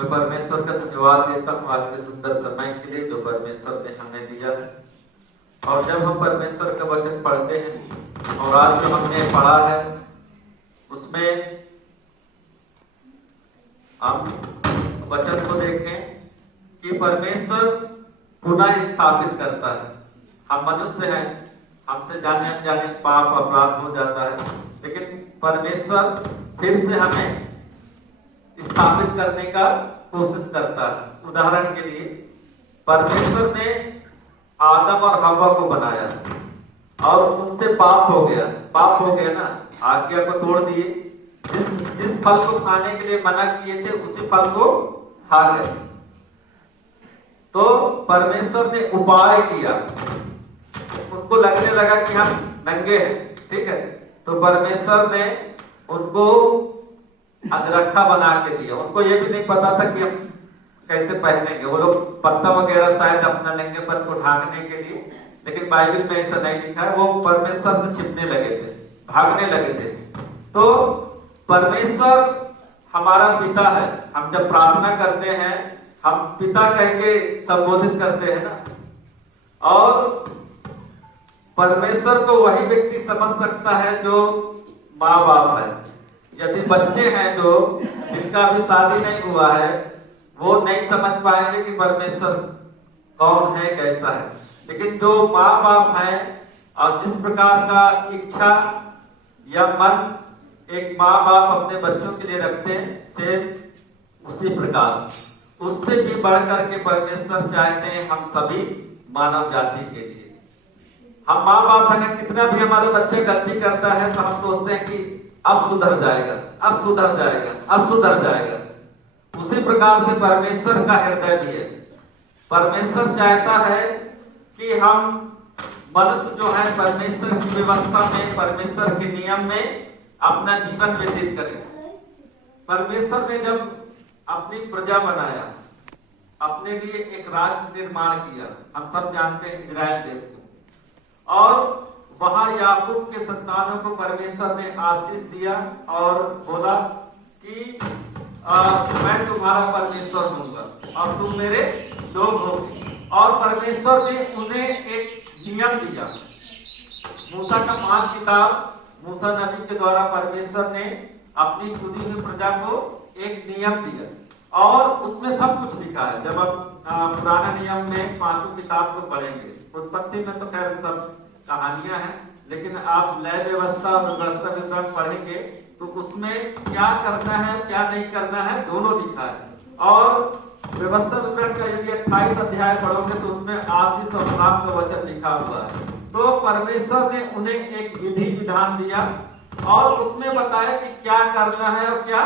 मैं परमेश्वर का धन्यवाद देता हूँ आज के सुंदर समय के लिए जो परमेश्वर ने हमें दिया है। और जब हम परमेश्वर का वचन पढ़ते हैं और आज जो हमने पढ़ा है उसमें हम वचन को देखें कि परमेश्वर पुनः स्थापित करता है। हम मनुष्य हैं, हमसे जाने अनजाने पाप अपराध हो जाता है, लेकिन परमेश्वर फिर से हमें स्थापित करने का कोशिश करता है। उदाहरण के लिए परमेश्वर ने आदम और हव्वा को बनाया और उनसे पाप हो गया ना, आज्ञा को तोड़ दिए। जिस फल को खाने के लिए मना किए थे उसी फल को खा गए। तो परमेश्वर ने उपाय किया, उनको लगने लगा कि हम नंगे हैं, ठीक है, तो परमेश्वर ने उनको अधरखा बना के दिया। उनको ये भी नहीं पता था कि हम कैसे पहनेंगे। वो लोग पत्ता वगैरह शायद अपना नंगेपन को ढांकने के लिए, लेकिन बाइबल में ऐसा नहीं लिखा है। वो परमेश्वर से छिपने लगे थे, भागने लगे थे। तो परमेश्वर हमारा पिता है। हम जब प्रार्थना करते हैं हम पिता कह के संबोधित करते हैं ना, और परमेश्वर को वही व्यक्ति समझ सकता है जो माँ बाप है। यदि बच्चे हैं जो जिनका अभी शादी नहीं हुआ है वो नहीं समझ पाएंगे कि परमेश्वर कौन है, कैसा है। लेकिन जो माँ बाप है और जिस प्रकार का इच्छा या मन एक माँ बाप अपने बच्चों के लिए रखते हैं, सेम उसी प्रकार उससे भी बढ़ करके परमेश्वर चाहते हैं हम सभी मानव जाति के लिए। हम माँ बाप हैं, कितना भी हमारे बच्चे गलती करता है तो हम सोचते हैं कि अब सुधर जाएगा, अब सुधर जाएगा, अब सुधर जाएगा। उसी प्रकार से परमेश्वर का हृदय भी है। परमेश्वर चाहता है कि हम मनुष्य जो है परमेश्वर की व्यवस्था में, परमेश्वर के नियम में अपना जीवन व्यतीत करें। परमेश्वर ने जब अपनी प्रजा बनाया, अपने लिए एक राष्ट्र निर्माण किया, हम सब जानते हैं इजराइल देश को, और वहां याकूब के संतानों को परमेश्वर ने आशीष दिया और बोला कि मैं तुम्हारा परमेश्वर हूँगा और तुम मेरे लोग होगे। और परमेश्वर ने उन्हें एक नियम दिया। मूसा का 5 किताब मूसा नबी के द्वारा परमेश्वर ने अपनी खुदी हुई प्रजा को एक नियम दिया और उसमें सब कुछ लिखा है। जब आप पुराने नियम में 5 किताब को पढ़ेंगे, उत्पत्ति में तो खैर सब कहानियां हैं, लेकिन आप नए व्यवस्था और व्यवस्था विवरण पढ़ेंगे तो उसमें क्या करना है क्या नहीं करना है दोनों लिखा है। और व्यवस्था विवरण का यदि 28 अध्याय पढ़ोगे तो उसमें आशीष और श्राप का वचन लिखा हुआ है। तो परमेश्वर ने उन्हें एक विधि विधान दिया और उसमें बताया कि क्या करना है और क्या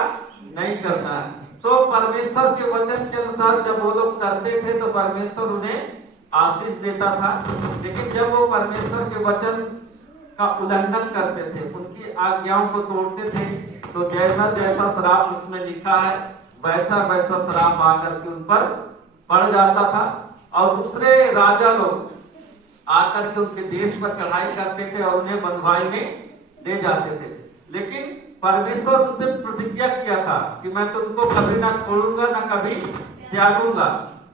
नहीं करना है। तो परमेश्वर के वचन के अनुसार जब वो लोग करते थे तो परमेश्वर उन्हें आशीष देता था, लेकिन जब वो परमेश्वर के वचन का उल्लंघन करते थे, उनकी आज्ञाओं को तोड़ते थे, तो जैसा जैसा श्राप उसमें लिखा है वैसा वैसा श्राप आकर के उन पर पड़ जाता था। और दूसरे राजा लोग आकर से उनके देश पर चढ़ाई करते थे और उन्हें बंधुआई में ले जाते थे। लेकिन परमेश्वर उनसे प्रतिज्ञा किया था कि मैं तुमको कभी ना छोड़ूंगा ना कभी त्यागूंगा।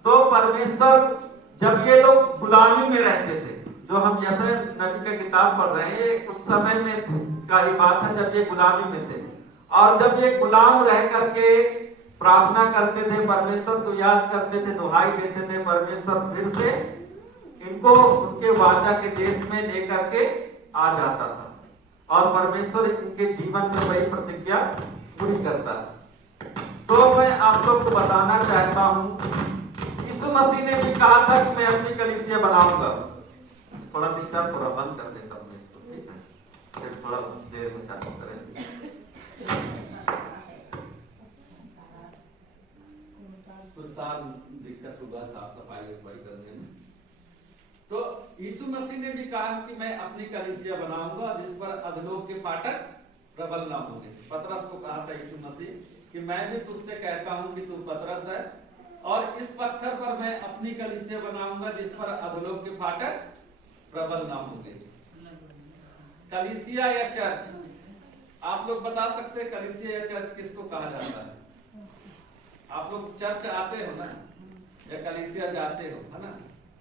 तो परमेश्वर जब ये लोग गुलामी में रहते थे, जो हम जैसे नबी का किताब पढ़ रहे हैं उस समय में का ही बात है जब ये गुलामी में थे, और जब ये गुलाम रह करके प्रार्थना करते थे, परमेश्वर को याद करते थे, दुहाई देते थे, परमेश्वर फिर से इनको उनके वाचा के देश में लेकर के आ जाता था और परमेश्वर इनके जीवन में वही प्रतिज्ञा पूरी करता है। तो मैं आप लोग को बताना चाहता हूँ, यीशु मसीह ने भी कहा था कि मैं अपनी कलीसिया बनाऊंगा। थोड़ा डिस्टर्ब थोड़ा बंद कर देता हूँ इसको, ठीक है, फिर थोड़ा देर में चालू करेंगे। दिक्कत होगा साफ सफाई करने में। तो यीशु मसीह ने भी कहा कि मैं अपनी कलीसिया बनाऊंगा जिस पर अधोलोक के फाटक प्रबल न होंगे। पतरस को कहा था यीशु मसीह कि मैं भी तुझसे कहता हूं कि तू पतरस है और इस पत्थर पर मैं अपनी कलीसिया बनाऊंगा जिस पर अधोलोक के फाटक प्रबल न होंगे। कलीसिया या चर्च, आप लोग बता सकते हैं कलीसिया या चर्च किसको कहा जाता है? आप लोग चर्च आते हो ना, या कलीसिया जाते हो, है ना?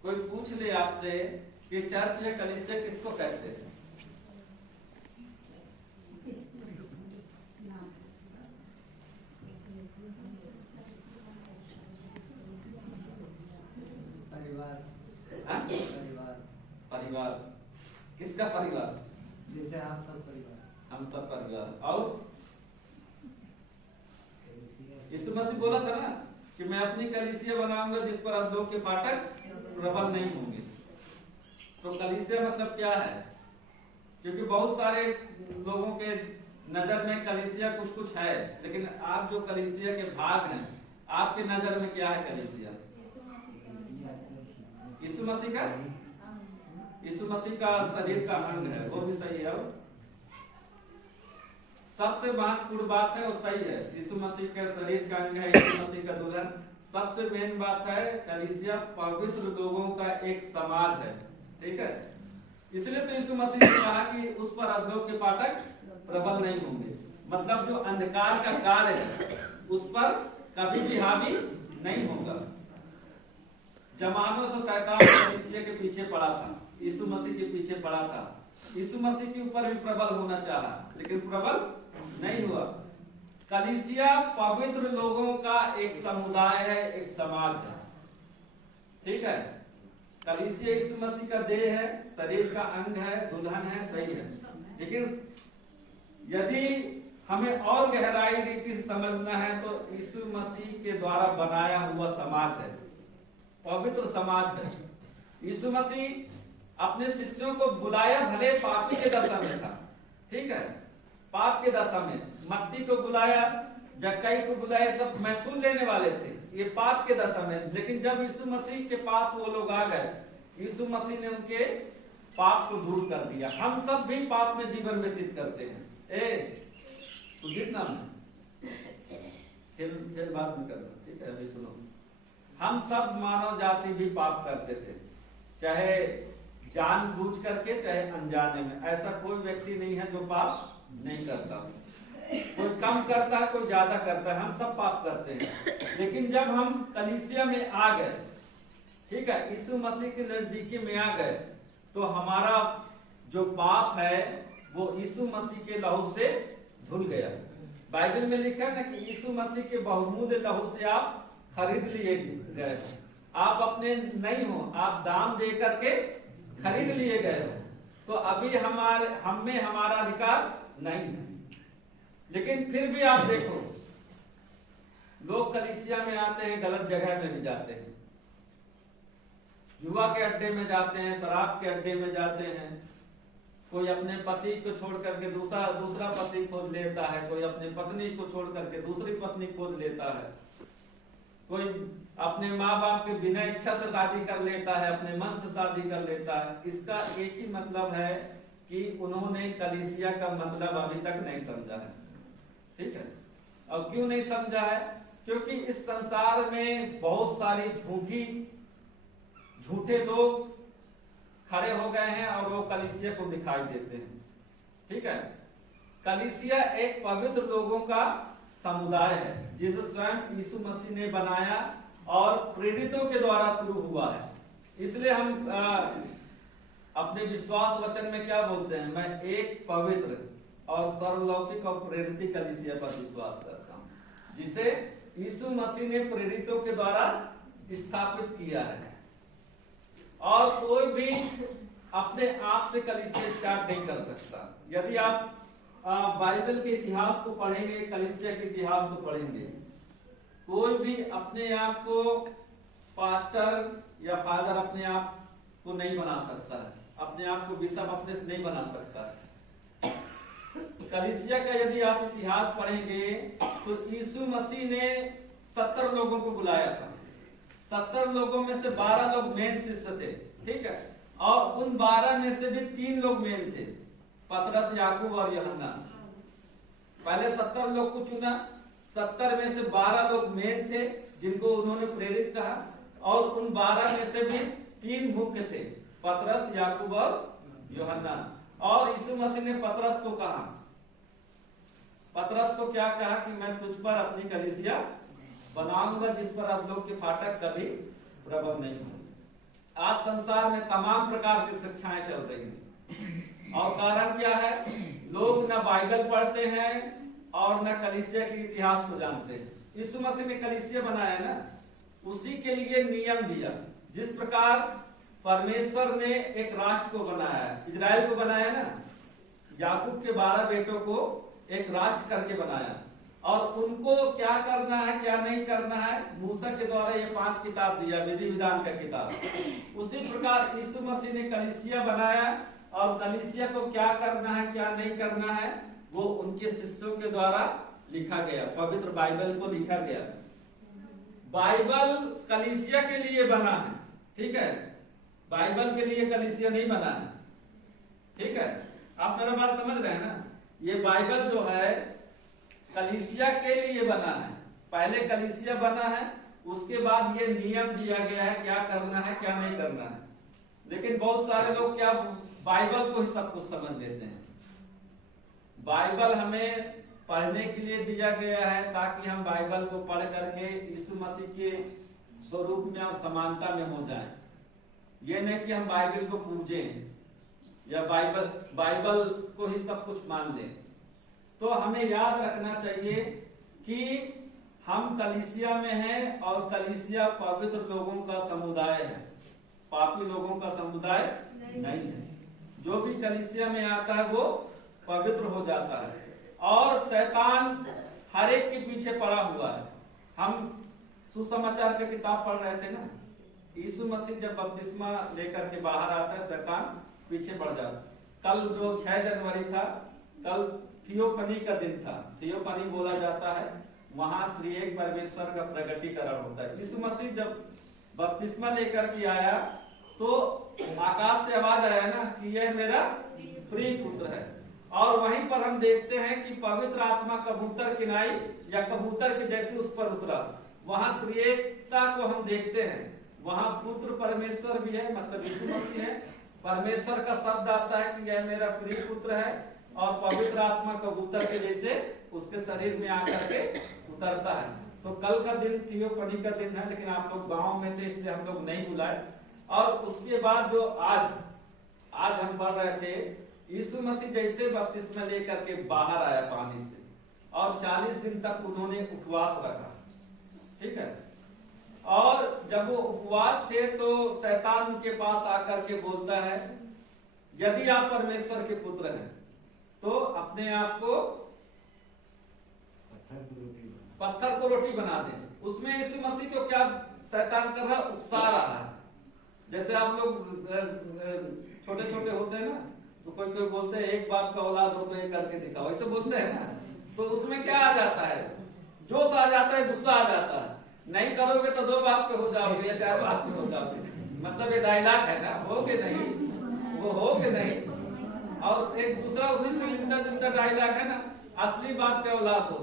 कोई पूछ ले आपसे कि चर्च या कलीसिया किसको कहते हैं? परिवार। किसका परिवार? जैसे हम सब परिवार। हम सब परिवार। और यीशु मसीह बोला था ना कि मैं अपनी कलीसिया बनाऊंगा जिस पर अधोलोक के फाटक प्रबल नहीं होंगे। तो कलीसिया मतलब क्या है? क्योंकि बहुत सारे लोगों के नजर में कलीसिया कुछ कुछ है, लेकिन आप जो कलीसिया के भाग हैं, आपके नजर में क्या है कलीसिया? यीशु मसीह का, यीशु मसीह का शरीर का अंग है, वो भी सही है। सबसे महत्वपूर्ण बात है, वो सही है, यीशु मसीह का शरीर का अंग है, यीशु मसीह का दुल्हन। सबसे मेन बात है, कलीसिया पवित्र लोगों का एक समाज है, ठीक है? इसलिए तो यीशु मसीह ने कहा कि उस पर अधोलोक के फाटक प्रबल नहीं होंगे। मतलब जो अंधकार का कार्य है उस पर कभी भी हावी नहीं होगा। जमानों से शैतान कलीसिया के पीछे पड़ा था, यीशु मसीह के पीछे पड़ा था। यीशु मसीह के ऊपर भी प्रबल होना चाहा, लेकिन प्रबल नहीं हुआ। कलीसिया पवित्र लोगों का एक समुदाय है, एक समाज है, ठीक है? कलीसिया यीशु मसीह का देह है, शरीर का अंग है, दुल्हन है, सही है। लेकिन यदि हमें और गहराई रीति से समझना है तो यीशु मसीह के द्वारा बनाया हुआ समाज है, पवित्र समाज है। यीशु मसीह अपने शिष्यों को बुलाया, भले पापी के दशा में था, ठीक है, पाप के दशा में। मत्ती को बुलाया, जक्कई को बुलाया, सब महसूल लेने वाले थे, ये पाप के दशा में। लेकिन जब यीशु मसीह के पास वो लोग आ गए, यीशु मसीह ने उनके पाप को दूर कर दिया। हम सब भी पाप में जीवन व्यतीत करते हैं। सुजीत नाम खेल बात में करना, ठीक है? अभी सुनो, हम सब मानव जाति भी पाप करते थे, चाहे जानबूझ करके चाहे अनजाने में। ऐसा कोई व्यक्ति नहीं है जो पाप नहीं करता। कोई कम करता है, कोई ज्यादा करता है, हम सब पाप करते हैं। लेकिन जब हम कलीसिया में आ गए, ठीक है, यीशु मसीह के नजदीकी में आ गए, तो हमारा जो पाप है वो यीशु मसीह के लहू से धुल गया। बाइबल में लिखा है ना कि यीशु मसीह के बहुमूल्य लहू से आप खरीद लिए गए। आप अपने नहीं हो, आप दाम दे करके खरीद लिए गए हो। तो अभी हम में हमारा अधिकार नहीं है। लेकिन फिर भी आप देखो, लोग कलीसिया में आते हैं, गलत जगह में भी जाते हैं, युवा के अड्डे में जाते हैं, शराब के अड्डे में जाते हैं। कोई अपने पति को छोड़ करके दूसरा पति खोज लेता है, कोई अपनी पत्नी को छोड़ करके दूसरी पत्नी खोज लेता है, कोई अपने माँ बाप के बिना इच्छा से शादी कर लेता है, अपने मन से शादी कर लेता है। इसका एक ही मतलब है कि उन्होंने कलीसिया का मतलब अभी तक नहीं समझा है, ठीक है? और क्यों नहीं समझा है? क्योंकि इस संसार में बहुत सारी झूठे लोग खड़े हो गए हैं और वो कलीसिया को दिखाई देते हैं, ठीक है? कलीसिया एक पवित्र लोगों का समुदाय है जिसे स्वयं यीशु मसीह ने बनाया और प्रेरितों के द्वारा शुरू हुआ है। इसलिए हम अपने विश्वास वचन में क्या बोलते हैं? मैं एक पवित्र और सर्वलौकिक और प्रेरित कलीसिया पर विश्वास करता हूँ, जिसे यीशु मसीह ने प्रेरितों के द्वारा स्थापित किया है। और कोई भी अपने आप से कलीसिया स्टार्ट नहीं कर सकता। यदि आप बाइबल के इतिहास को पढ़ेंगे, कलीसिया के इतिहास को पढ़ेंगे, कोई भी अपने आप को पास्टर या फादर अपने आप को नहीं बना सकता है, अपने आप को बिशप अपने से नहीं बना सकता है। कलीसिया का यदि आप इतिहास पढ़ेंगे तो यीशु मसीह ने 70 लोगों को बुलाया था। 70 लोगों में से 12 लोग मेन शिष्य थे, ठीक है? और उन 12 में से भी 3 लोग मेन थे, पतरस, याकूब और यूहन्ना। पहले 70 लोग को चुना, 70 में से 12 लोग मेन थे जिनको उन्होंने प्रेरित कहा, और उन 12 में से भी 3 मुख्य थे, पतरस, याकूब और यूहन्ना। और यीशु मसीह ने पतरस को कहा, पतरस को क्या कहा कि मैं तुझ पर अपनी कलीसिया बनाऊंगा जिस पर अधोलोक के फाटक कभी प्रबल नहीं हो। आज संसार में तमाम प्रकार की शिक्षाएं चल रही हैं और कारण क्या है, लोग न बाइबल पढ़ते हैं और न कलीसिया के इतिहास को जानते हैं। यीशु मसीह ने कलीसिया बनाया ना, उसी के लिए नियम दिया। जिस प्रकार परमेश्वर ने एक राष्ट्र को बनाया, इजराइल को बनाया ना, याकूब के 12 बेटों को एक राष्ट्र करके बनाया और उनको क्या करना है क्या नहीं करना है मूसा के द्वारा ये 5 किताब दिया, विधि विधान का किताब। उसी प्रकार यीशु मसीह ने कलीसिया बनाया और कलीसिया को क्या करना है क्या नहीं करना है वो उनके शिष्यों के द्वारा लिखा गया, पवित्र बाइबल को लिखा गया। बाइबल कलीसिया के लिए बना है, ठीक है, बाइबल के लिए कलीसिया नहीं बना है, ठीक है। आप मेरा बात समझ रहे हैं ना। ये बाइबल जो है कलीसिया के लिए बना है, पहले कलीसिया बना है, उसके बाद ये नियम दिया गया है क्या करना है क्या नहीं करना है। लेकिन बहुत सारे लोग क्या बाइबल को ही सब कुछ समझ लेते हैं। बाइबल हमें पढ़ने के लिए दिया गया है ताकि हम बाइबल को पढ़ करके यीशु मसीह के स्वरूप में और समानता में हो जाएं। ये नहीं कि हम बाइबल को पूजें या बाइबल को ही सब कुछ मान लें। तो हमें याद रखना चाहिए कि हम कलीसिया में हैं और कलीसिया पवित्र लोगों का समुदाय है, पापी लोगों का समुदाय नहीं है। जो भी कलीसिया में आता है वो पवित्र हो जाता है और शैतान हर एक के पीछे पड़ा हुआ है। हम सुसमाचार की किताब पढ़ रहे थे ना, यीशु मसीह जब बपतिस्मा लेकर के बाहर आता है शैतान पीछे पड़ जाता। कल जो 6 जनवरी था, कल थियोफनी का दिन था। थियोफनी बोला जाता है, वहां त्रिएक परमेश्वर का प्रकटीकरण होता है। यीशु मसीह जब बपतिस्मा लेकर के आया तो आकाश से आवाज आया ना कि यह मेरा प्रिय पुत्र है। और वहीं पर हम देखते हैं कि पवित्र आत्मा कबूतर की नाई या कबूतर के जैसे उस पर उतरा। वहां त्रिएकता को हम देखते हैं। वहां पुत्र परमेश्वर भी है, मतलब यीशु मसीह है। परमेश्वर का शब्द आता है कि यह मेरा प्रिय पुत्र है और पवित्र आत्मा कबूतर के जैसे उसके शरीर में आकर के उतरता है। तो कल का दिन थियोफनी का दिन है, लेकिन आप लोग गांव में थे इसलिए हम लोग नहीं बुलाए। और उसके बाद जो आज हम पढ़ रहे थे, यीशु मसीह जैसे बपतिस्मा लेकर के बाहर आया पानी से और 40 दिन तक उन्होंने उपवास रखा, ठीक है। और जब वो उपवास थे तो शैतान उनके पास आकर के बोलता है, यदि आप परमेश्वर के पुत्र हैं तो अपने आप को पत्थर को रोटी बना दें। उसमें यीशु मसीह को क्या शैतान कर रहा, उकसा रहा है। जैसे आप लोग छोटे छोटे होते हैं ना, तो कोई कोई बोलते हैं एक बाप का औलाद हो तो ये करके दिखाओ, ऐसे बोलते हैं ना। तो उसमें क्या आ जाता है, जोश आ जाता है, गुस्सा आ जाता है। नहीं करोगे तो 2 बाप के हो जाओगे या 4 बाप के हो जाओगे। मतलब ये डायलॉग है ना, हो के नहीं, वो हो के नहीं। और एक दूसरा उसी से मिलता जुलता डायलॉग है ना, असली बाप के औलाद हो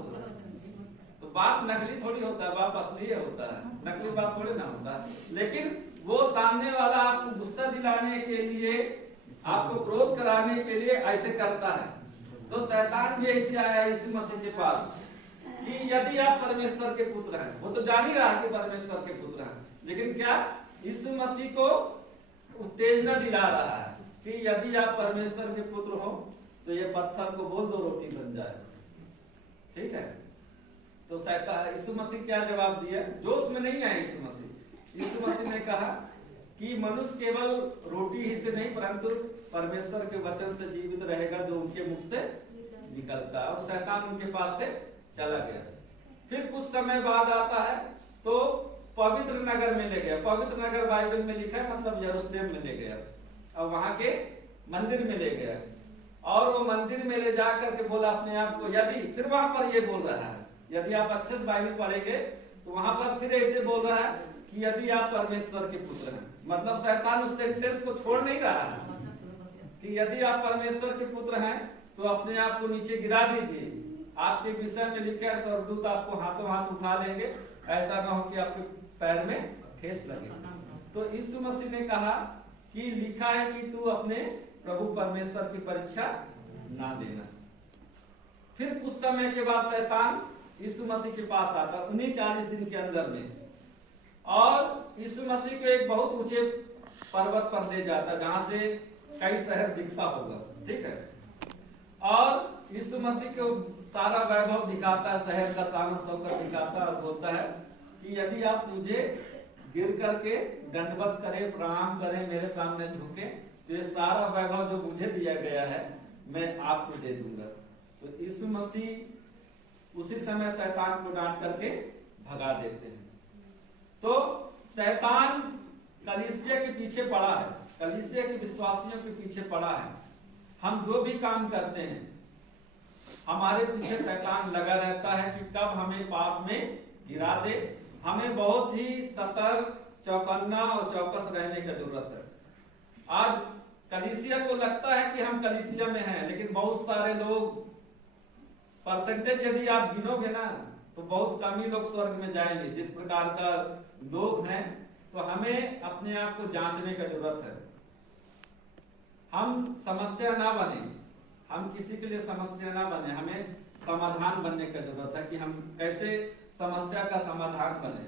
तो बाप नकली थोड़ी होता है, बाप असली होता है, नकली बाप थोड़ी ना होता है। लेकिन वो सामने वाला आपको गुस्सा दिलाने के लिए, आपको क्रोध कराने के लिए ऐसे करता है। तो शैतान भी ऐसे आया यीशु मसीह के पास कि यदि आप परमेश्वर के पुत्र हैं। वो तो जान ही रहा कि परमेश्वर के पुत्र हैं, लेकिन क्या यीशु मसीह को उत्तेजना दिला रहा है कि यदि आप परमेश्वर के पुत्र हो तो ये पत्थर को बोल दो रोटी बन जाए, ठीक है। तो शैतान यीशु मसीह क्या जवाब दिया, जोश में नहीं आया यीशु मसीह। यीशु मसीह ने कहा कि मनुष्य केवल रोटी ही से नहीं परंतु परमेश्वर के वचन से जीवित रहेगा जो उनके मुख से निकलता है। और शैतान उनके पास से चला गया। फिर कुछ समय बाद आता है तो पवित्र नगर में ले गया। पवित्र नगर बाइबल में लिखा है, मतलब यरूशलेम में ले गया और वहां के मंदिर में ले गया। और वो मंदिर में ले जाकर के बोला अपने आप को, यदि, फिर वहां पर ये बोल रहा है, यदि आप अच्छे से बाइबल पढ़ेंगे तो वहां पर फिर ऐसे बोल रहा है कि यदि आप परमेश्वर के पुत्र हैं। मतलब शैतान उस सेंटेंस को छोड़ नहीं रहा है कि यदि आप परमेश्वर के पुत्र हैं तो अपने आप को नीचे गिरा दीजिए। आपके विषय में लिखा है स्वर्गदूत आपको हाथों हाथ उठा लेंगे, ऐसा ना हो कि आपके पैर में ठेस लगे। तो यीशु मसीह ने कहा कि लिखा है कि तू अपने प्रभु परमेश्वर की परीक्षा ना देना। फिर कुछ समय के बाद शैतान यीशु मसीह के पास आता, उन्हीं 40 दिन के अंदर में, और यीशु मसीह को एक बहुत ऊंचे पर्वत पर ले जाता जहां से कई शहर दिखता होगा, ठीक है। और यीशु मसीह को सारा वैभव दिखाता है, शहर का शान शौकत दिखाता है और बोलता है कि यदि आप मुझे गिर करके दंडवत करें, प्रणाम करें, मेरे सामने झुके, तो ये सारा वैभव जो मुझे दिया गया है मैं आपको दे दूंगा। तो यीशु मसीह उसी समय शैतान को डांट करके भगा देते हैं। तो शैतान कलीसिया के पीछे पड़ा है, कलीसिया के विश्वासियों के पीछे पड़ा है। हम जो भी काम करते हैं हमारे पीछे शैतान लगा रहता है कि कब हमें पाप में गिरा दे। हमें बहुत ही सतर्क, चौकन्ना और चौकस रहने की जरूरत है। आज कलीसिया को लगता है कि हम कलीसिया में हैं, लेकिन बहुत सारे लोग, परसेंटेज यदि आप गिनोगे ना तो बहुत कम ही लोग स्वर्ग में जाएंगे। जिस प्रकार का लोग हैं, तो हमें अपने आप को जांचने की जरूरत है। हम समस्या ना बने, हम किसी के लिए समस्या ना बने, हमें समाधान बनने की जरूरत है कि हम कैसे समस्या का समाधान बने।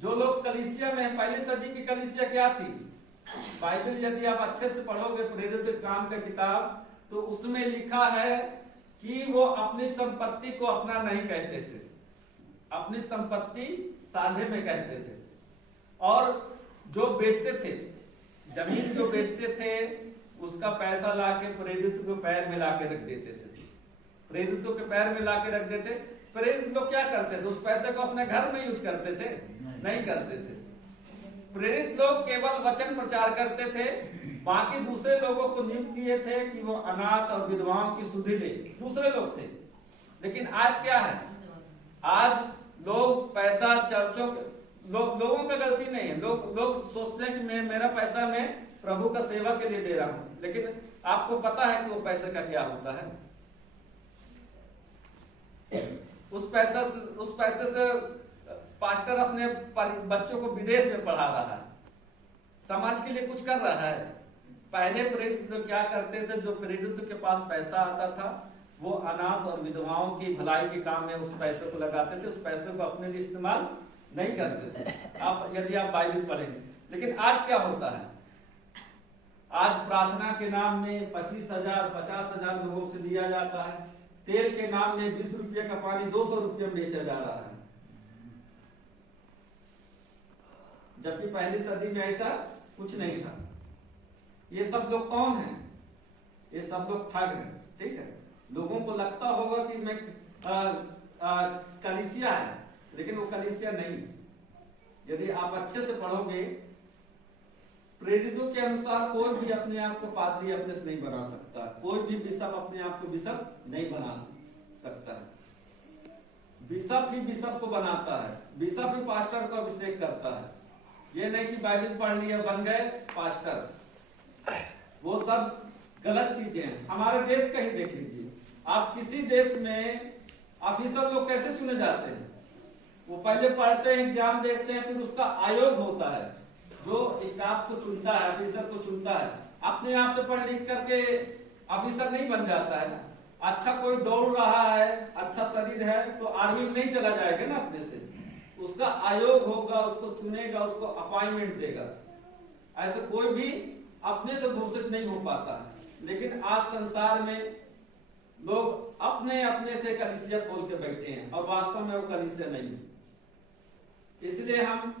जो लोग कलीसिया में, पहली सदी की कलीसिया क्या थी? बाइबल यदि आप अच्छे से पढ़ोगे, प्रेरित काम का किताब, तो उसमें लिखा है कि वो अपनी संपत्ति को अपना नहीं कहते थे, अपनी संपत्ति साझे में कहते थे। और जो बेचते थे, जमीन जो बेचते थे, उसका पैसा लाके प्रेरित को पैर में लाके रख देते थे, प्रेरितों के पैर में लाके रख देते। प्रेरित लोग क्या करते थे? उस पैसे को अपने घर में यूज करते थे? नहीं करते थे। प्रेरित लोग केवल वचन प्रचार करते थे, बाकी दूसरे लोगों को नियुक्त किए थे कि वो अनाथ और विधवाओं की सुधि ले, दूसरे लोग थे। लेकिन आज क्या है? आज लोग पैसा, चर्चों, लोगों का गलती नहीं है, लोग सोचते हैं कि मेरा पैसा मैं प्रभु का सेवा के लिए दे रहा हूं, लेकिन आपको पता है कि वो पैसे का क्या होता है? उस पैसे से पास्टर अपने बच्चों को विदेश में पढ़ा रहा है, समाज के लिए कुछ कर रहा है। पहले प्रेरित लोग क्या करते थे? जो प्रेरित के पास पैसा आता था, वो अनाथ और विधवाओं की भलाई के काम में उस पैसे को लगाते थे, उस पैसे को अपने लिए इस्तेमाल नहीं करते थे। आप यदि आप बाइबल पढ़ेंगे। लेकिन आज क्या होता है? आज प्रार्थना के नाम में 25,000 50,000 लोगों से लिया जाता है। तेल के नाम में 20 रुपये का पानी 200 रुपये में बेचा जा रहा है, जबकि पहली सदी में ऐसा कुछ नहीं था। ये सब लोग कौन हैं? ये सब लोग ठग हैं, ठीक है। लोगों को लगता होगा कि मैं कलीसिया है, लेकिन वो कलीसिया नहीं। यदि आप अच्छे से पढ़ोगे, प्रेरितों के अनुसार कोई भी अपने आप को पादरी अपने से नहीं बना सकता, कोई भी बिशप अपने आप को बिशप नहीं बना सकता है। बिशप ही बिशप को बनाता है, बिशप ही पास्टर को अभिषेक करता है। ये नहीं कि बाइबल पढ़ लिया बन गए पास्टर, वो सब गलत चीजें हैं। हमारे देश का ही देख लीजिए, आप किसी देश में ऑफिसर लोग कैसे चुने जाते हैं? वो पहले पढ़ते हैं, एग्जाम देते हैं, फिर उसका आयोग होता है जो स्टाफ को चुनता है, ऑफिसर को चुनता है। अपने आप से पढ़ लिख करके ऑफिसर नहीं बन जाता है ना। अच्छा कोई दौड़ रहा है, अच्छा शरीर है, तो आर्मी में नहीं चला जाएगा ना अपने से। उसका आयोग होगा, उसको चुनेगा, उसको अपॉइंटमेंट देगा। ऐसे कोई भी अपने से घोषित नहीं हो पाता है। लेकिन आज संसार में लोग अपने अपने से कलीसिया खोल के बैठे हैं, और वास्तव में वो कलीसिया नहीं है। इसलिए हम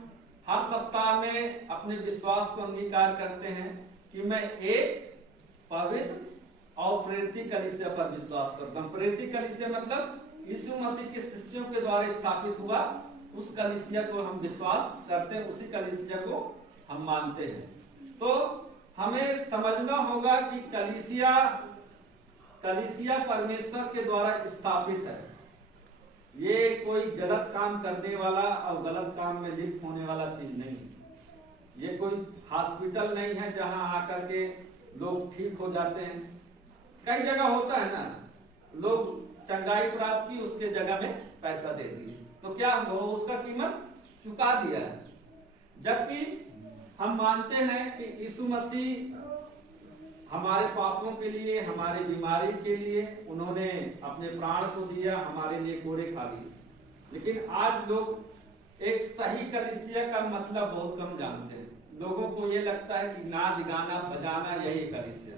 हर सप्ताह में अपने विश्वास को अंगीकार करते हैं कि मैं एक पवित्र और प्रेरित कलीसिया पर विश्वास करता हूं। प्रेरित कलीसिया मतलब यीशु मसीह के शिष्यों के द्वारा स्थापित हुआ उस कलीसिया को हम विश्वास करते हैं, उसी कलीसिया को हम मानते हैं। तो हमें समझना होगा कि कलीसिया परमेश्वर के द्वारा स्थापित है। ये कोई गलत काम करने वाला और गलत काम में लिप्त होने वाला चीज नहीं। ये कोई हॉस्पिटल नहीं है जहां आकर के लोग ठीक हो जाते हैं। कई जगह होता है ना, लोग चंगाई प्राप्त की, उसके जगह में पैसा दे दिए, तो क्या हो, उसका कीमत चुका दिया है। जबकि हम मानते हैं कि यीशु मसीह हमारे पापों के लिए, हमारी बीमारी के लिए उन्होंने अपने प्राण को दिया, हमारे लिए कोड़े खा लिए। लेकिन आज लोग एक सही कलीसिया का मतलब बहुत कम जानते हैं। लोगों को ये लगता है कि नाच गाना बजाना यही कलीसिया।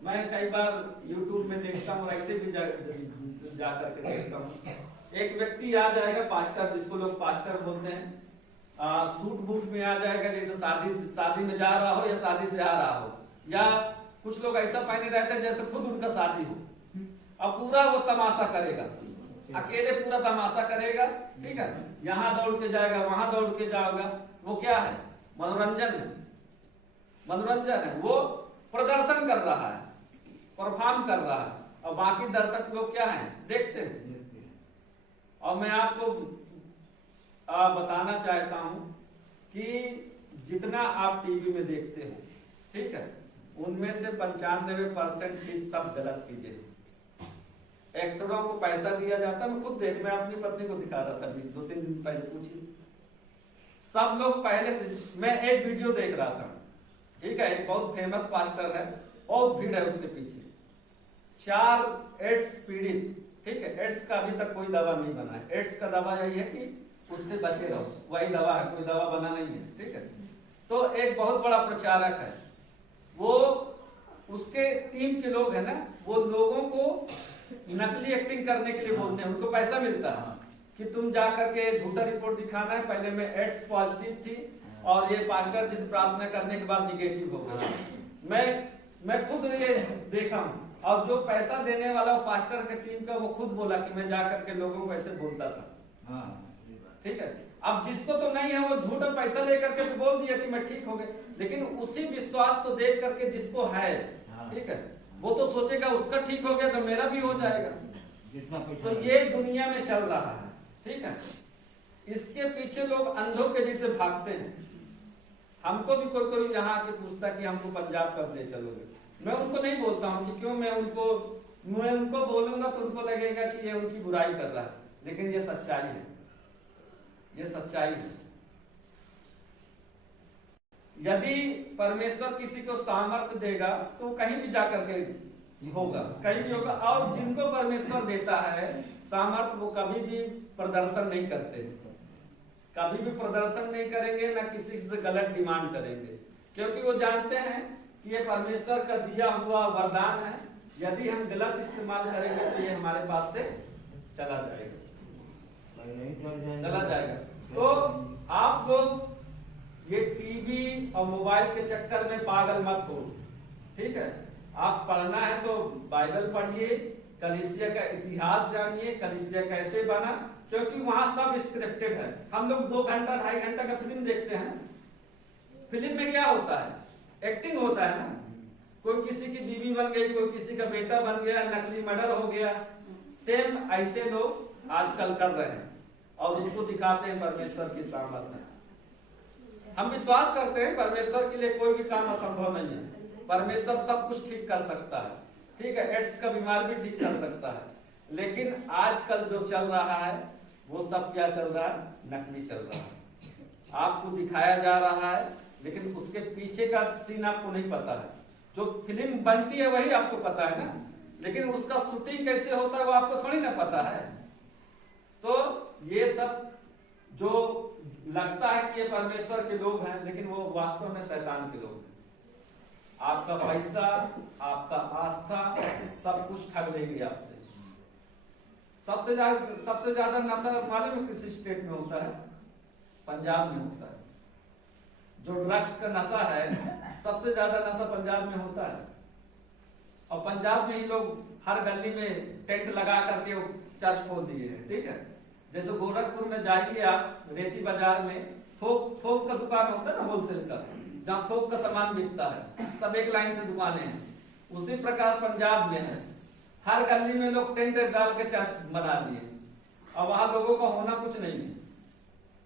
मैं कई बार YouTube में देखता हूँ, ऐसे भी जा करके देखता हूँ, एक व्यक्ति आ जाएगा पास्टर, जिसको लोग पास्टर बोलते हैं, सूट बूट में आ जाएगा, जैसे शादी में जा रहा हो या शादी से आ रहा हो, या कुछ लोग ऐसा पहने रहते हैं जैसे खुद उनका शादी हो, अब पूरा वो तमाशा करेगा, अकेले पूरा तमाशा करेगा, ठीक है, यहाँ दौड़ के जाएगा, वहां दौड़ के जाएगा। वो क्या है? मनोरंजन है, मनोरंजन है। वो प्रदर्शन कर रहा है, परफॉर्म कर रहा है, और बाकी दर्शक लोग क्या हैं? देखते हैं। और मैं आपको बताना चाहता हूं कि जितना आप टीवी में देखते हो, ठीक है, उनमें से 95% चीज सब गलत चीजें हैं। एक्टरों को पैसा दिया जाता है, मैं खुद मैं अपनी पत्नी को दिखा रहा था 2-3 दिन पहले, पूछी, सब लोग पहले से। मैं एक वीडियो देख रहा था, ठीक है, एक बहुत फेमस पास्टर है, बहुत भीड़ है उसके पीछे, 4 एड्स पीड़ित, ठीक है, एड्स का अभी तक कोई दवा नहीं बना है। एड्स का दवा यही है कि उससे बचे रहो, वही दवा है, कोई दवा बना नहीं है, ठीक है। तो एक बहुत बड़ा प्रचारक है, वो उसके टीम के लोग है ना, वो लोगों को नकली एक्टिंग करने के लिए बोलते हैं, उनको पैसा मिलता है कि तुम जा करके झूठा रिपोर्ट दिखाना है, पहले में एड्स पॉजिटिव थी और ये पास्टर जिस प्रार्थना करने के बाद निगेटिव हो गया। मैं खुद ये देखा हूं, और जो पैसा देने वाला पास्टर के टीम का, वो खुद बोला कि मैं जा करके लोगों को ऐसे बोलता था, ठीक है। अब जिसको तो नहीं है वो झूठा पैसा लेकर के बोल दिया कि मैं ठीक हो गया, लेकिन उसी विश्वास को देख करके जिसको है, ठीक है, वो तो सोचेगा उसका ठीक हो गया तो मेरा भी हो जाएगा। तो ये दुनिया में चल रहा है, ठीक है। इसके पीछे लोग अंधों के जैसे भागते हैं। हमको भी कोई यहाँ आके पूछता कि हमको पंजाब कब ले चलोगे, मैं उनको नहीं बोलता हूँ कि क्यों, मैं उनको बोलूंगा तो उनको लगेगा कि ये उनकी बुराई कर रहा है, लेकिन ये सच्चाई है, ये सच्चाई है। यदि परमेश्वर किसी को सामर्थ्य देगा तो कहीं भी जाकर के होगा, कहीं भी होगा। और जिनको परमेश्वर देता है सामर्थ्य, वो कभी भी प्रदर्शन नहीं करते, कभी भी प्रदर्शन नहीं करेंगे, ना किसी से गलत डिमांड करेंगे, क्योंकि वो जानते हैं कि ये परमेश्वर का दिया हुआ वरदान है। यदि हम गलत इस्तेमाल करेंगे तो ये हमारे पास से चला जाएगा, चला जाएगा। तो आप लोग ये टीवी और मोबाइल के चक्कर में पागल मत हो, ठीक है। आप पढ़ना है तो बाइबल पढ़िए, कलीसिया का इतिहास जानिए, कलीसिया कैसे बना, क्योंकि वहां सब स्क्रिप्टेड है। हम लोग 2 घंटा 2.5 घंटा का फिल्म देखते हैं, फिल्म में क्या होता है? एक्टिंग होता है ना। कोई किसी की बीवी बन गई, कोई किसी का बेटा बन गया, नकली मर्डर हो गया। सेम ऐसे लोग आजकल कर रहे हैं और उसको दिखाते हैं परमेश्वर की सामर्थ्य। हम विश्वास करते हैं परमेश्वर के लिए कोई भी काम असंभव नहीं है। परमेश्वर सब कुछ ठीक कर सकता है, ठीक है, एड्स का बीमार भी ठीक कर सकता है। लेकिन आजकल जो चल रहा है वो सब क्या चल रहा है? नकली चल रहा है। आपको दिखाया जा रहा है, लेकिन उसके पीछे का सीन आपको नहीं पता है। जो फिल्म बनती है वही आपको पता है ना, लेकिन उसका शूटिंग कैसे होता है वो आपको थोड़ी ना पता है। तो ये सब जो लगता है कि ये परमेश्वर के लोग हैं, लेकिन वो वास्तव में शैतान के लोग हैं। आपका पैसा, आपका आस्था, सब कुछ ठग लेंगे आपसे। सबसे ज्यादा नशा मालूम है किस स्टेट में होता है? पंजाब में होता है। जो ड्रग्स का नशा है, सबसे ज्यादा नशा पंजाब में होता है। और पंजाब में ही लोग हर गली में टेंट लगा करके चर्च खोल दिए हैं, ठीक है। जैसे गोरखपुर में जाइए आप, रेती बाजार में थोक का दुकान होता है ना, होलसेल का, जहाँ थोक का सामान बिकता है, सब एक लाइन से दुकानें हैं। उसी प्रकार पंजाब में है, हर गली में लोग टेंट डाल के चर्च बना दिए, और वहां लोगों का होना कुछ नहीं है,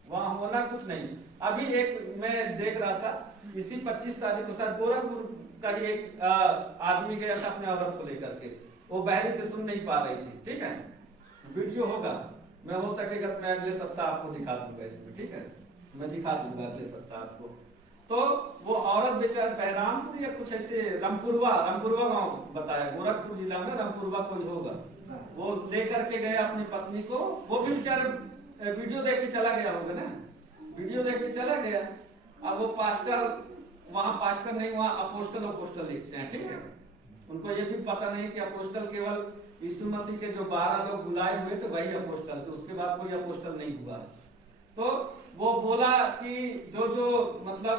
वहां होना कुछ नहीं। अभी एक मैं देख रहा था, इसी 25 तारीख को शायद गोरखपुर का ही एक आदमी गया था अपने औरत को लेकर के, वो बहरी थी, सुन नहीं पा रही थी, ठीक है। वीडियो होगा, मैं हो सकेगा मैं अगले सप्ताह आपको दिखा दूंगा इसमें, ठीक है, मैं दिखा दूंगा अगले सप्ताह आपको। तो वो औरत बेचारा बहरामपुर या कुछ ऐसे रामपुरवा गांव बताया, गोरखपुर जिला में रामपुरवा कोई होगा, वो लेकर के गया अपनी पत्नी को। वो भी बेचारा वीडियो देख के चला गया होगा ना, वीडियो देख के चला गया। अब वो पास्टर, वहां पास्टर नहीं, वहां अपोस्टल लिखते हैं, ठीक है। उनको ये भी पता नहीं कि अपोस्टल केवल यीशु मसीह के जो 12 लोग बुलाए हुए थे वही अपोस्टल थे, उसके बाद कोई अपोस्टल नहीं हुआ। तो वो बोला कि जो मतलब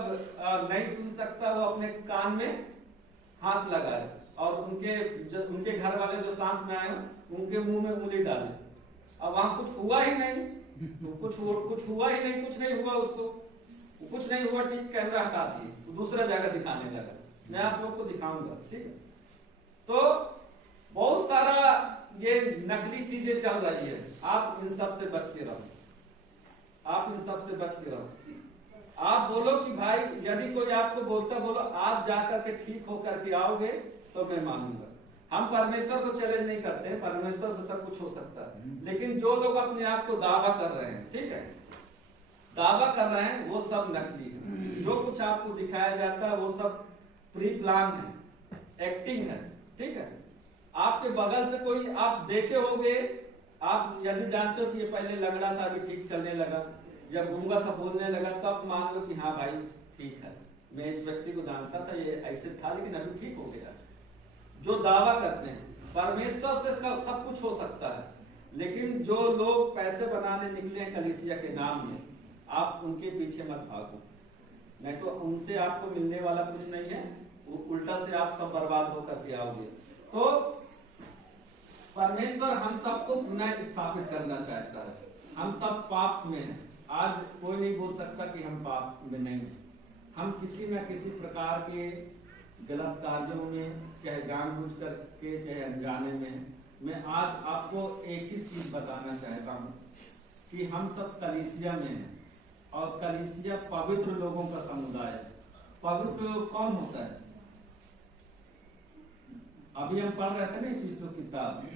नहीं सुन सकता वो अपने कान में हाथ लगाए और उनके घर वाले जो साथ में आए उनके मुंह में उंगली डाले। अब वहां कुछ हुआ ही नहीं, तो कुछ हुआ ही नहीं, कुछ नहीं हुआ उसको, कुछ नहीं हुआ, ठीक, कैमरा हटा दिए, दूसरा जगह दिखाने लगा। मैं आप लोग को दिखाऊंगा, ठीक है। तो बहुत सारा ये नकली चीजें चल रही है, आप इन सब से बच के रहो, आप इन सब से बच के रहो। आप बोलो कि भाई यदि कोई आपको बोलता, बोलो आप जाकर के ठीक होकर के आओगे तो मैं मानूंगा। हम परमेश्वर को चैलेंज नहीं करते हैं, परमेश्वर से सब कुछ हो सकता है, लेकिन जो लोग अपने आप को दावा कर रहे हैं, ठीक है, दावा कर रहे हैं, वो सब नकली है। जो कुछ आपको दिखाया जाता है वो सब प्री प्लान है, एक्टिंग है, ठीक है। आपके बगल से कोई आप देखे होंगे, आप यदि जानते हो कि ये पहले लंगड़ा था अभी ठीक चलने लगा, या गूंगा था बोलने लगा, तो आप मान लो कि हाँ भाई ठीक है, मैं इस व्यक्ति को जानता था, ये ऐसे था लेकिन अभी ठीक हो गया। जो दावा करते हैं, परमेश्वर से सब कुछ हो सकता है, लेकिन जो लोग पैसे बनाने निकले हैं कलीसिया के नाम में, आप उनके पीछे मत भागो, नहीं तो उनसे आपको मिलने वाला कुछ नहीं है, उल्टा से आप सब बर्बाद होकर के आओगे। तो परमेश्वर हम सबको पुनः स्थापित करना चाहता है। हम सब पाप में हैं, आज कोई नहीं बोल सकता कि हम पाप में नहीं हैं। हम किसी न किसी प्रकार के गलत कार्यों में, चाहे जानबूझ करके चाहे अनजाने में। मैं आज आपको एक ही चीज बताना चाहता हूँ कि हम सब कलीसिया में हैं, और कलीसिया पवित्र लोगों का समुदाय है। पवित्र लोग कौन होता है? अभी हम पढ़ रहे थे ना इफिसियों की किताब,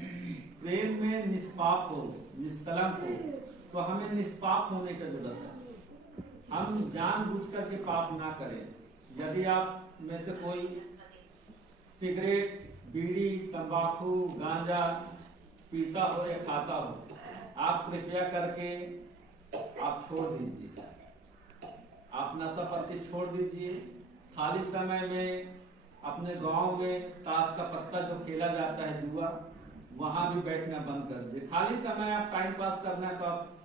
प्रेम में निष्पाप हो, निष्कलंक हो, तो हमें निष्पाप होने की जरूरत है। हम जानबूझ करके पाप ना करें। यदि आप में से कोई सिगरेट, बीड़ी, तंबाकू, गांजा पीता हो या खाता हो, आप कृपया करके आप छोड़ दीजिए, आप नशा पत्ती छोड़ दीजिए। खाली समय में अपने गांव में ताश का पत्ता जो खेला जाता है, जुआ, वहां भी बैठना बंद कर दीजिए। खाली समय आप टाइम पास करना है तो आप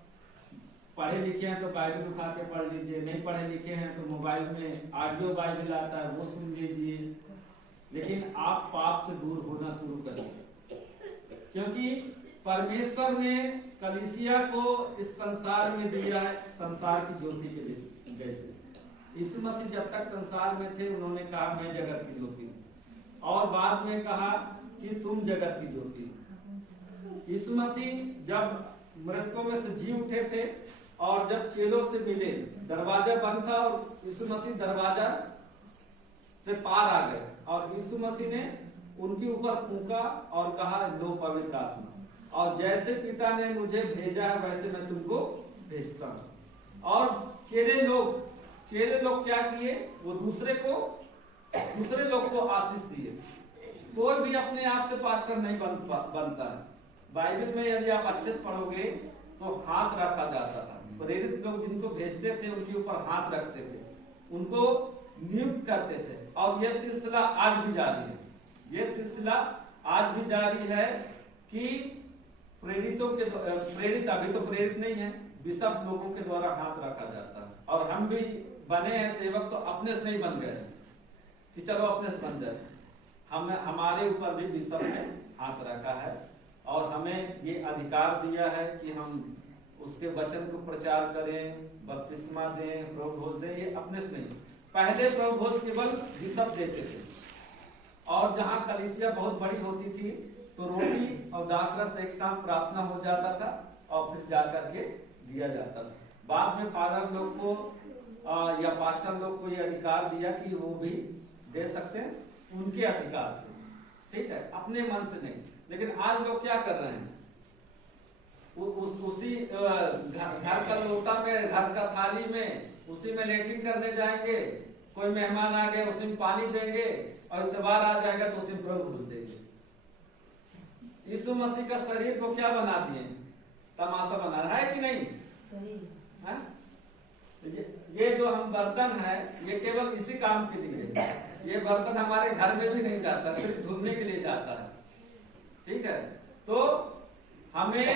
पढ़े लिखे हैं तो बाइबल उठा के पढ़ लीजिए, नहीं पढ़े लिखे हैं तो मोबाइल में ऑडियो बाइबल आता है वो सुन लीजिए, लेकिन आप पाप से दूर होना शुरू करिए। क्योंकि परमेश्वर ने कलीसिया को इस संसार में दिया है संसार की ज्योति के जैसे। यीशु मसीह जब तक संसार में थे उन्होंने कहा मैं जगत की ज्योति, और बाद में कहा कि तुम जगत की ज्योति। यीशु मसीह जब मृतकों में से जी उठे थे और जब चेलों से मिले, दरवाजा बंद था और यीशु मसीह दरवाजा से पार आ गए, और यीशु मसीह ने उनके ऊपर फूंका और कहा लो पवित्र आत्मा, और जैसे पिता ने मुझे भेजा है वैसे मैं तुमको भेजता हूं। और चेले लोग क्या किए? वो दूसरे लोग को आशीष दिए। कोई भी अपने आप से पास्टर नहीं बनता है। बाइबल में यदि आप अच्छे से पढ़ोगे तो हाथ रखा जाता था। प्रेरित लोग जिनको भेजते थे उनके ऊपर हाथ रखते थे, उनको नियुक्त करते थे, और यह सिलसिला आज भी जारी है। यह सिलसिला आज भी जारी है कि प्रेरितों के प्रेरित अभी तो प्रेरित नहीं है, बिशप लोगों के द्वारा हाथ रखा जाता है। और हम भी बने हैं सेवक तो अपने से नहीं बन गए कि चलो अपने से बन जाए। हमारे ऊपर भी बिशप ने हाथ रखा है और हमें ये अधिकार दिया है कि हम उसके वचन को प्रचार करें, बपतिस्मा दें, प्रभु भोज दें। ये अपने से नहीं, पहले प्रभु भोज केवल बिशप देते थे, और जहाँ कलीसिया बहुत बड़ी होती थी तो रोटी और दाखरस एक साथ प्रार्थना हो जाता था और फिर जा करके दिया जाता था। बाद में फादर लोग को या पास्टर लोग को ये अधिकार दिया कि वो भी दे सकते हैं उनके अधिकार से, ठीक है, अपने मन से नहीं। लेकिन आज लोग क्या कर रहे हैं? उसी घर का लोटा में, घर का थाली में, उसी में लेटरिन करने जाएंगे, कोई मेहमान आ गए उसी में पानी देंगे, और इतवार आ जाएगा तो उसी में प्रभु भूल देंगे। यीशु मसीह का शरीर को क्या बना दिए? तमाशा बना है कि नहीं? है? ये जो हम बर्तन है ये केवल इसी काम के लिए, ये बर्तन हमारे घर में भी नहीं जाता, सिर्फ धुलने के लिए जाता है। ठीक है, तो हमें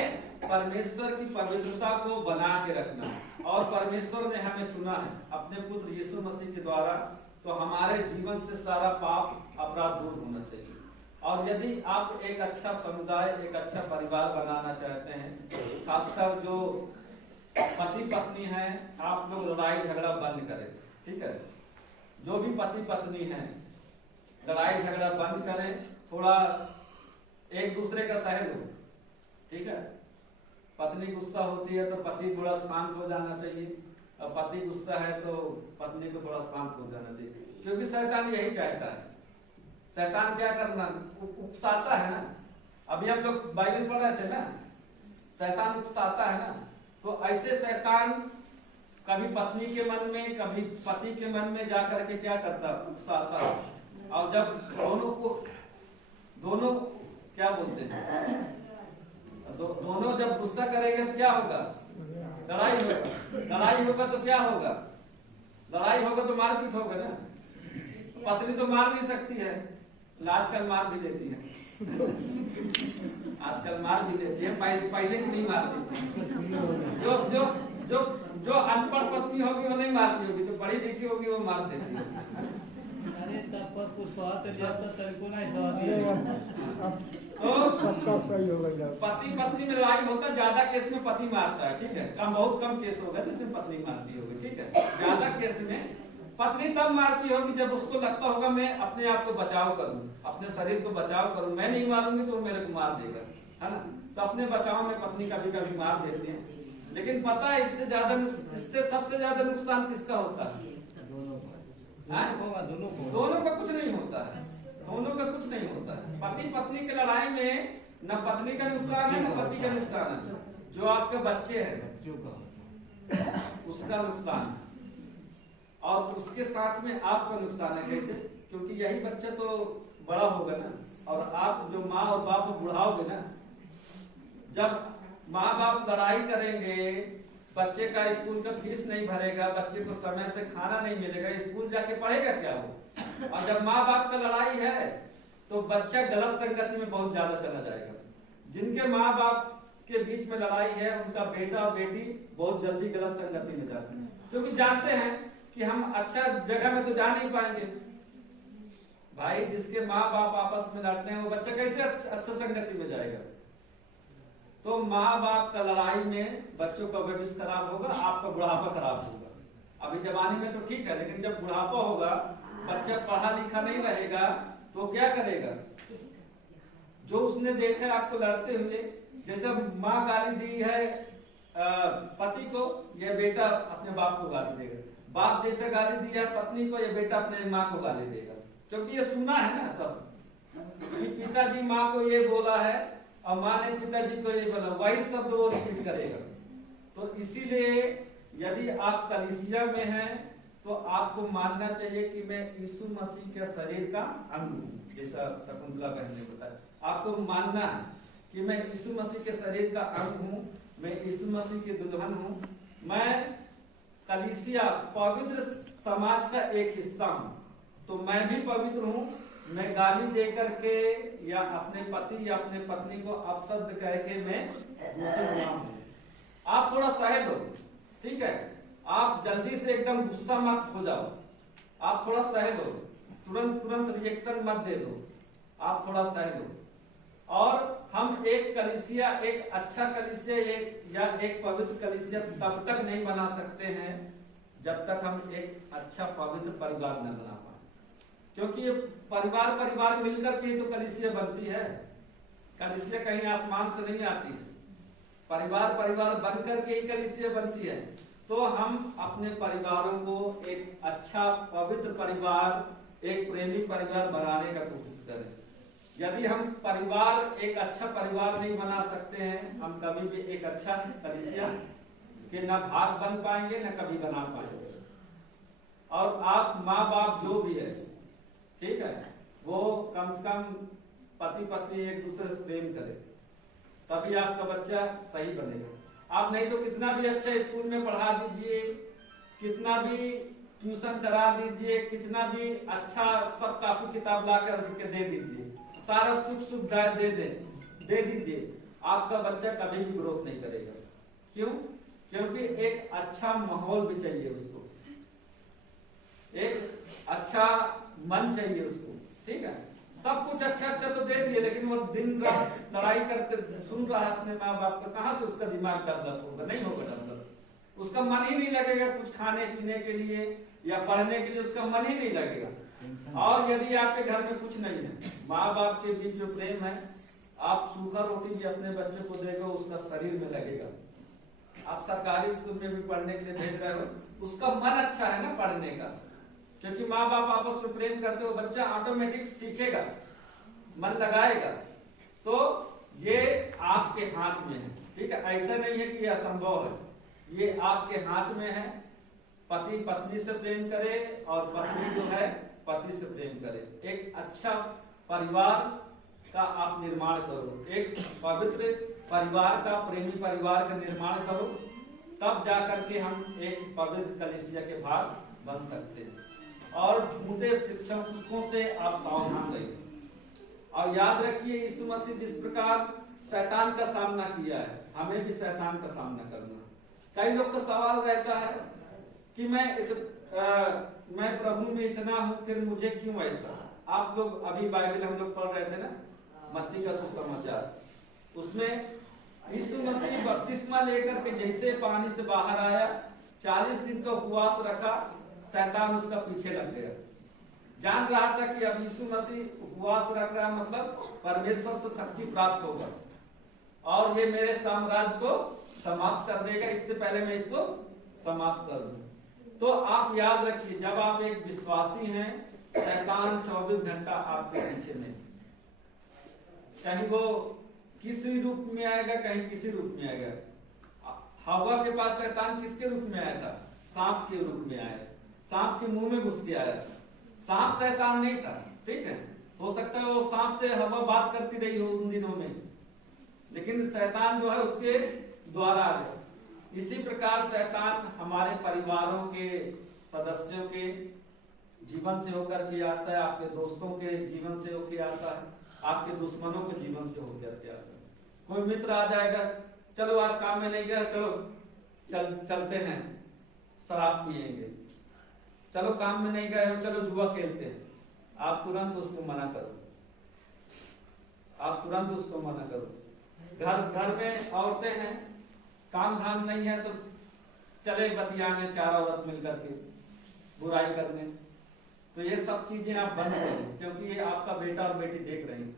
परमेश्वर की पवित्रता को बना के रखना है, और परमेश्वर ने हमें चुना है अपने पुत्र यीशु मसीह के द्वारा, तो हमारे जीवन से सारा पाप अपराध दूर होना चाहिए। और यदि आप एक अच्छा समुदाय, एक अच्छा परिवार बनाना चाहते हैं, खासकर जो पति पत्नी हैं, आप लोग लड़ाई झगड़ा बंद करें। ठीक है, जो भी पति पत्नी हैं लड़ाई झगड़ा बंद करें, थोड़ा एक दूसरे का सह लो। ठीक है, पत्नी गुस्सा होती है तो पति थोड़ा शांत हो जाना चाहिए, और पति गुस्सा है तो पत्नी को थोड़ा शांत हो जाना चाहिए, क्योंकि शैतान यही चाहता है। शैतान क्या करना, उकसाता है ना। अभी हम लोग बाइबल पढ़ रहे थे ना, शैतान उकसाता है ना, तो ऐसे शैतान कभी पत्नी के मन में, कभी पति के मन में जाकर के क्या करता, उकसाता है। और जब दोनों क्या बोलते हैं, दोनों जब गुस्सा करेंगे तो क्या होगा, लड़ाई होगा। लड़ाई होगा तो क्या होगा, लड़ाई होगा तो मारपीट होगा ना। पत्नी तो मार नहीं सकती है, आजकल मार भी देती है आजकल मार भी देती है, पहले नहीं मारती थी। जो जो जो जो अनपढ़ पत्नी होगी वो नहीं मारती होगी, जो पढ़ी लिखी होगी वो मार देती है। अरे तब पर कुछ स्वाद जब तक तेरे को नहीं स्वाद तो पति पत्नी में लड़ाई होता है, ज्यादा केस में पति मारता है। ठीक है, बहुत कम केस होगा जिसमें पत्नी मारती होगी। ठीक है, ज्यादा केस में पत्नी तब मारती होगी जब उसको लगता होगा मैं अपने आप को बचाव करूं, अपने शरीर को बचाव करूं, मैं नहीं मारूंगी तो वो मेरे को मार देगा, है ना। तो अपने बचाव में पत्नी कभी कभी मार देती है, लेकिन पता है इससे सबसे ज्यादा नुकसान किसका होता है? दोनों का कुछ नहीं होता है, दोनों का कुछ नहीं होता है। पति पत्नी की लड़ाई में न पत्नी का नुकसान है न पति का नुकसान है, जो आपके बच्चे हैं उसका नुकसान है, और उसके साथ में आपका नुकसान है। कैसे? क्योंकि यही बच्चा तो बड़ा होगा ना, और आप जो माँ और बाप को बुढ़ाओगे ना, जब माँ बाप लड़ाई करेंगे, बच्चे का स्कूल का फीस नहीं भरेगा, बच्चे को समय से खाना नहीं मिलेगा, स्कूल जाके पढ़ेगा क्या वो? और जब माँ बाप का लड़ाई है तो बच्चा गलत संगति में बहुत ज्यादा चला जाएगा। जिनके माँ बाप के बीच में लड़ाई है उनका बेटा और बेटी बहुत जल्दी गलत संगति में जाते हैं, क्योंकि जानते हैं कि हम अच्छा जगह में तो जा नहीं पाएंगे। भाई जिसके माँ बाप आपस में लड़ते हैं वो बच्चा कैसे अच्छा संगति में जाएगा? तो माँ बाप का लड़ाई में बच्चों का भविष्य खराब होगा, आपका बुढ़ापा खराब होगा। अभी जवानी में तो ठीक है, लेकिन जब बुढ़ापा होगा, बच्चा पढ़ा लिखा नहीं रहेगा तो क्या करेगा? जो उसने देखा आपको लड़ते हुए, जैसे माँ गाली दी है पति को, यह बेटा अपने बाप को गाली देगा। बाप जैसे गाली दिया पत्नी को, ये बेटा अपने माँ को गाली देगा, क्योंकि ये सुना है ना सब कि पिताजी माँ को ये बोला है और माँ ने पिताजी को ये बोला, वही शब्द वो रिपीट करेगा। तो इसीलिए यदि आप कलीसिया में हैं तो आपको मानना चाहिए कि मैं यीशु मसीह के शरीर का अंग हूँ, जैसा शकुंतला बहन ने बताया। आपको मानना है कि मैं यीशु मसीह के शरीर का अंग हूँ, मैं यीशु मसीह की दुल्हन हूँ, मैं कलीसिया पवित्र समाज का एक हिस्सा हूँ, तो मैं भी पवित्र हूँ। मैं गाली दे करके या अपने पति या अपने पत्नी को अपशब्द कह के मैं दूषित ना हूँ। आप थोड़ा सह लो, ठीक है? आप जल्दी से एकदम गुस्सा मत हो जाओ, आप थोड़ा सह लो, तुरंत रिएक्शन मत दे दो, आप थोड़ा सह लो। और हम एक कलीसिया, एक अच्छा कलीसिया एक पवित्र कलीसिया तब तक नहीं बना सकते हैं जब तक हम एक अच्छा पवित्र परिवार न बना पाए, क्योंकि ये परिवार मिलकर के तो कलीसिया बनती है। कलीसिया कहीं आसमान से नहीं आती है, परिवार बन करके ही कलीसिया बनती है। तो हम अपने परिवारों को एक अच्छा पवित्र परिवार, एक प्रेमी परिवार बनाने का कोशिश करें। यदि हम एक अच्छा परिवार नहीं बना सकते हैं, हम कभी भी एक अच्छा कलीसिया के न भाग बन पाएंगे न कभी बना पाएंगे। और आप माँ बाप जो भी है, ठीक है, वो कम से कम पति पत्नी एक दूसरे से प्रेम करे, तभी आपका बच्चा सही बनेगा। आप नहीं तो कितना भी अच्छा स्कूल में पढ़ा दीजिए, कितना भी ट्यूशन करा दीजिए, कितना भी अच्छा सब कॉपी किताब ला कर के दे दीजिए, सारा सुख सुविधाएं दे दीजिए, आपका बच्चा कभी भी ग्रोथ नहीं करेगा। क्यों? क्योंकि एक अच्छा माहौल भी चाहिए उसको, एक अच्छा मन चाहिए उसको, ठीक है। सब कुछ अच्छा अच्छा तो दे दिए, लेकिन वो दिन रात लड़ाई करते सुन रहा है अपने माँ बाप का, कहाँ से उसका दिमाग डेवलप होगा? नहीं होगा डेवलप। उसका मन ही नहीं लगेगा कुछ खाने पीने के लिए या पढ़ने के लिए, उसका मन ही नहीं लगेगा। और यदि आपके घर में कुछ नहीं है, माँ बाप के बीच जो प्रेम है, आप सूखा रोटी भी अपने बच्चे को देगा, उसका शरीर में लगेगा। आप सरकारी स्कूल में भी पढ़ने के लिए भेज रहे हो, उसका मन अच्छा है ना पढ़ने का, क्योंकि माँ बाप आपस में प्रेम करते हो, बच्चा ऑटोमेटिक सीखेगा, मन लगाएगा। तो ये आपके हाथ में है, ठीक है। ऐसा नहीं है कि यह असंभव है, ये आपके हाथ में है। पति पत्नी से प्रेम करे और पत्नी जो है पति से प्रेम करे। एक अच्छा परिवार का आप निर्माण करो, एक पवित्र परिवार का, प्रेमी परिवार का निर्माण करो, तब जाकर के हम एक पवित्र कलीसिया के भाग बन सकते हैं। और झूठे शिक्षकों से आप सावधान रहिए। और याद रखिए, यीशु मसीह जिस प्रकार शैतान का सामना किया है, हमें भी शैतान का सामना करना है। कई लोग का सवाल रहता है कि मैं प्रभु में इतना हूं, फिर मुझे क्यों ऐसा? आप लोग अभी बाइबल हम लोग पढ़ रहे थे ना, मत्ती का सुसमाचार, उसमें यीशु मसीह बपतिस्मा लेकर के जैसे पानी से बाहर आया, 40 दिन का उपवास रखा, शैतान उसका पीछे लग गया। जान रहा था कि अब यीशु मसीह उपवास रख रहा, मतलब परमेश्वर से शक्ति प्राप्त होगा और ये मेरे साम्राज्य को समाप्त कर देगा, इससे पहले मैं इसको समाप्त कर दूं। तो आप याद रखिए, जब आप एक विश्वासी हैं, शैतान 24 घंटा आपके पीछे में, कहीं वो किसी रूप में आएगा, कहीं किसी रूप में आएगा। हवा के पास शैतान किसके रूप में आया था? सांप के रूप में आया, सांप के मुंह में घुस के आया था। सांप शैतान नहीं था, ठीक है। हो सकता है वो सांप से हवा बात करती रही हो उन दिनों में, लेकिन शैतान जो है उसके द्वारा आ गया। इसी प्रकार शैतान हमारे परिवारों के सदस्यों के जीवन से होकर के आता है, आपके दोस्तों के जीवन से होकर आता है, आपके दुश्मनों के जीवन से होकर के आता है। कोई मित्र आ जाएगा, चलो आज काम में नहीं गया, चलो चलते हैं शराब पिएंगे, चलो काम में नहीं गए हो, चलो जुआ खेलते हैं। आप तुरंत उसको मना करो, आप तुरंत उसको मना करो। घर में औरतें हैं, काम धाम नहीं है तो चले बतियाने, चार औरत मिलकर के बुराई करने। तो ये सब चीजें आप बंद करें, क्योंकि ये आपका बेटा और बेटी देख रहे हैं।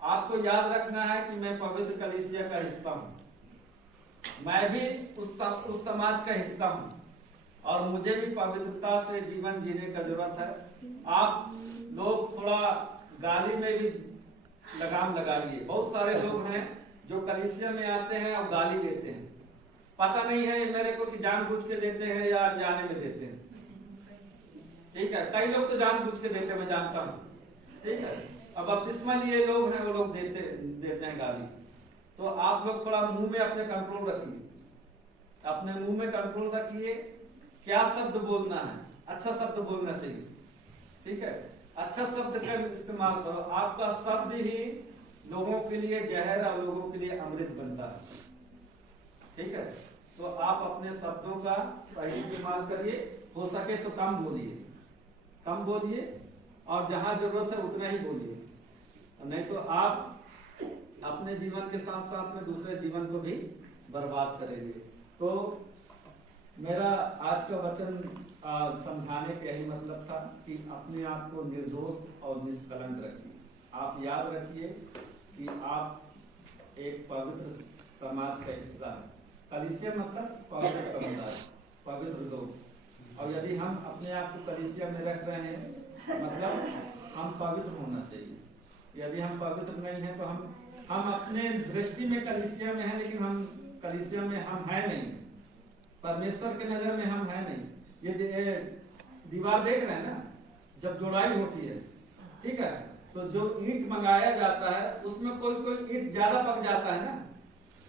आपको याद रखना है कि मैं पवित्र कलीसिया का हिस्सा हूँ, मैं भी उस समाज का हिस्सा हूँ और मुझे भी पवित्रता से जीवन जीने का जरूरत है। आप लोग थोड़ा गाली में भी लगाम लगाइए। बहुत सारे लोग हैं जो कलीसिया में आते हैं और गाली देते हैं, पता नहीं है मेरे को कि जानबूझ के देते हैं या जाने में देते हैं, ठीक है। कई लोग तो जानबूझ के देते हैं, मैं जानता हूँ, ठीक है। अब बपतिस्मा लिए लोग हैं, वो लोग देते हैं गाली। तो आप लोग थोड़ा मुंह में अपने कंट्रोल रखिए, अपने मुंह में कंट्रोल रखिए। क्या शब्द बोलना है, अच्छा शब्द बोलना चाहिए, ठीक है। अच्छा शब्द का इस्तेमाल करो। आपका शब्द ही लोगों के लिए जहर और लोगों के लिए अमृत बनता है, ठीक है। तो आप अपने शब्दों का सही इस्तेमाल करिए। हो सके तो कम बोलिए और जहां जरूरत है उतना ही बोलिए, नहीं तो आप अपने जीवन के साथ साथ में दूसरे जीवन को भी बर्बाद करेंगे। तो मेरा आज का वचन समझाने का यही मतलब था कि अपने आप को निर्दोष और निष्कलंक रखिए। आप याद रखिए कि आप एक पवित्र समाज का हिस्सा है। कलीसिया मतलब पवित्र समुदाय, पवित्र लोग। और यदि हम अपने आप को कलीसिया में रख रहे हैं, मतलब हम पवित्र होना चाहिए। यदि हम पवित्र नहीं है तो हम अपने दृष्टि में कलीसिया में हैं, लेकिन हम कलीसिया में हम है नहीं, परमेश्वर के नजर में हम है नहीं। ये दीवार देख रहे हैं ना, जब जोड़ाई होती है, ठीक है, तो जो ईंट मंगाया जाता है उसमें कोई कोई ईंट ज्यादा पक जाता है ना,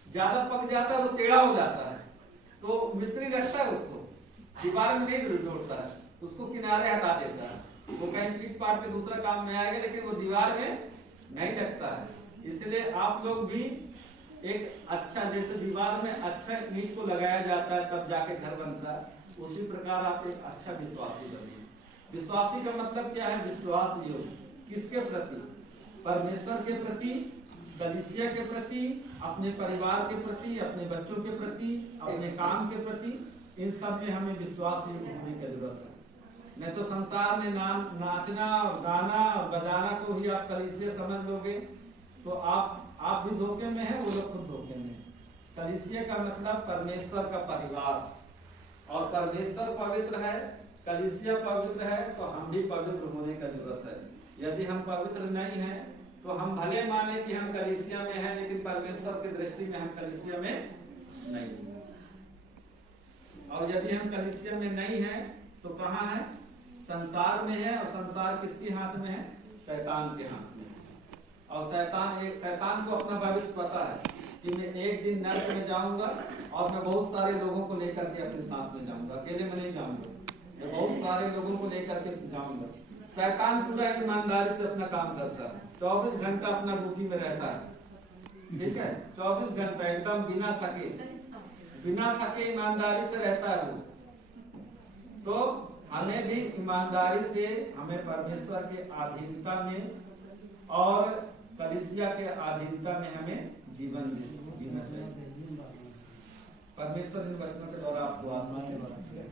ज्यादा पक जाता है तो टेढ़ा हो जाता है, तो मिस्त्री रखता है उसको दीवार में नहीं जोड़ता है, उसको किनारे हटा देता है, वो कहीं पीट पाट के दूसरा काम में आएगा, लेकिन वो दीवार में नहीं लगता है। इसलिए आप लोग भी एक अच्छा, जैसे दीवार में अच्छा ईंट को लगाया जाता है तब जाके घर बनता है, उसी प्रकार आप एक अच्छा विश्वासी बनिए। विश्वासी का मतलब क्या है? विश्वास योग किसके प्रति? परमेश्वर के प्रति, कलीसिया के प्रति, अपने परिवार के प्रति, अपने बच्चों के प्रति, अपने काम के प्रति, इन सब में हमें विश्वास योग होने की जरूरत है। नहीं तो संसार में नाचना, गाना, बजाना को ही आप कलीसिया समझ लोगे तो आप भी धोखे में है, वो लोग खुद धोखे में है। कलीसिया का मतलब परमेश्वर का परिवार, और परमेश्वर पवित्र है, कलीसिया पवित्र है, तो हम भी पवित्र होने का जरूरत है। यदि हम पवित्र नहीं हैं तो हम भले माने कि हम कलीसिया में हैं, लेकिन परमेश्वर की दृष्टि में हम कलीसिया में नहीं हैं। और यदि हम कलीसिया में नहीं हैं तो कहाँ है? संसार में है, और संसार किसके हाथ में है? शैतान के हाथ में। और शैतान को अपना भविष्य पता है कि मैं एक दिन नरक में जाऊंगा और मैं बहुत सारे लोगों को लेकर के अपने साथ में जाऊंगा, अकेले में नहीं जाऊंगा, मैं बहुत सारे लोगों को लेकर के जाऊंगा। शैतान पूरा ईमानदारी से अपना काम करता है, 24 घंटा अपना ड्यूटी में रहता है, ठीक है, 24 घंटा एकदम बिना थके ईमानदारी से रहता है वो। तो हमें भी ईमानदारी से, हमें परमेश्वर के अधीनता में और कलीसिया के अधीनता में हमें जीवन जीना चाहिए। परमेश्वर इन वचनों के द्वारा आपको आशीष दे।